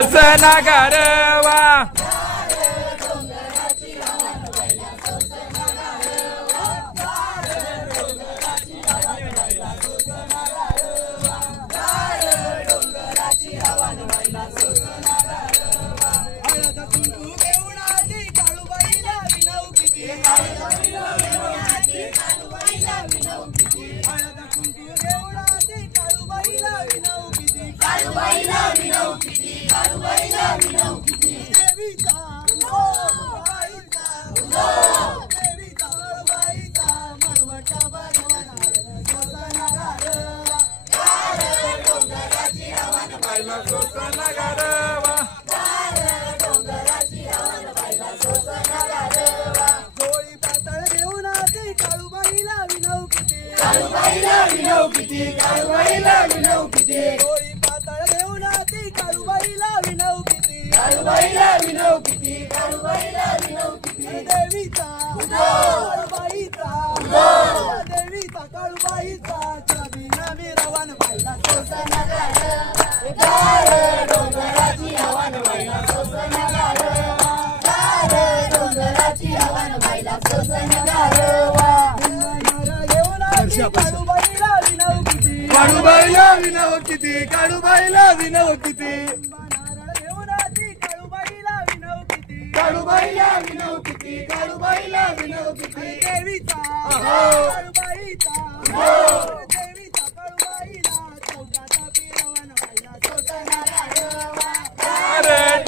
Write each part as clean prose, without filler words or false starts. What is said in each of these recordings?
नगरवा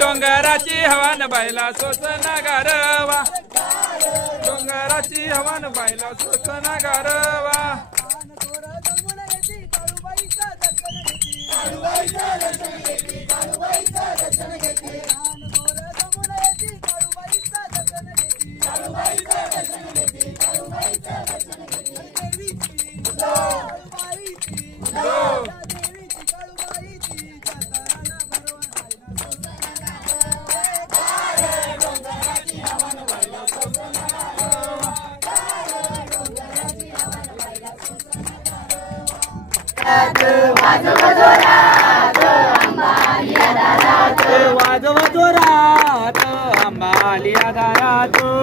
डोंगराची हवान बायला सोसना गारवा डोंगराची हवान बायला सोसना गारवा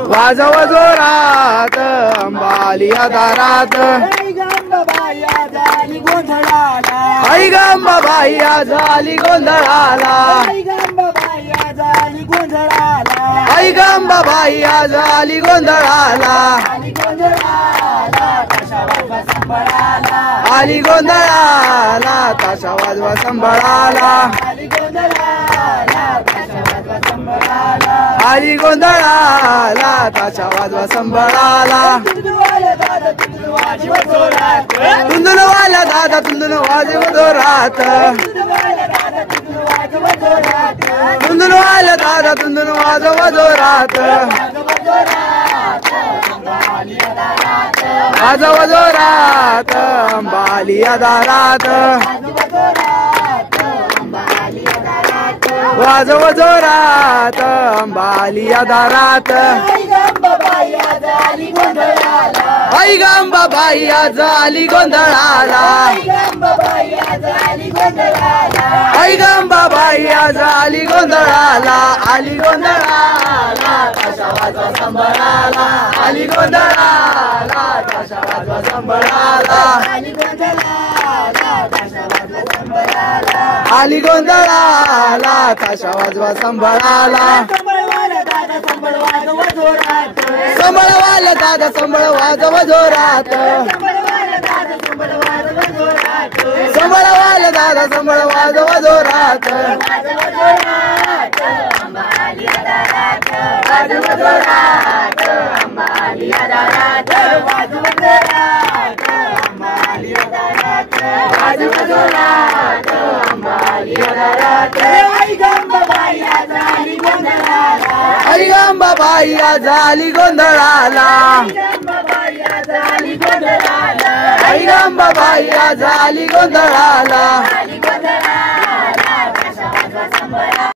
वाजव जोरात अंबालिया दारात आई गंबाबाई झाली गोंधळाला आई गंबाबाई झाली गोंधळाला आली गोंधळाला ताशा वाजवा संभळाला आली गोंधळाला ताशा वाजवा संभळाला तुंदुन वाला दादा तुंदुन वाजव जोरात तुंदुन वाला दादा तुंदुन वाजव जोरात वाजव जोरात अंबालिया दारात वाजव जोरात अंबालिया दारात आई गंबाबाई झाली गोंधळाला आई गंबाबाई झाली गोंधळाला आली गोंधळाला ताशा वाजवा संभळाला आली गोंधळाला ताशा वाजवा संभळाला आली गोंधळाला ताशा वाजवा संभळाला संभळवाला दादा संभळ वाजव जोरात संभळवाला दादा संभळ वाजव जोरात वाजव जोरात अंबालिया दारात वाजव जोरात अंबालिया दारात वाजव जोरात अंबालिया दारात आई गंबाबाई झाली गोंधळाला आई गंबाबाई झाली गोंधळाला आई गंबाबाई झाली गोंधळाला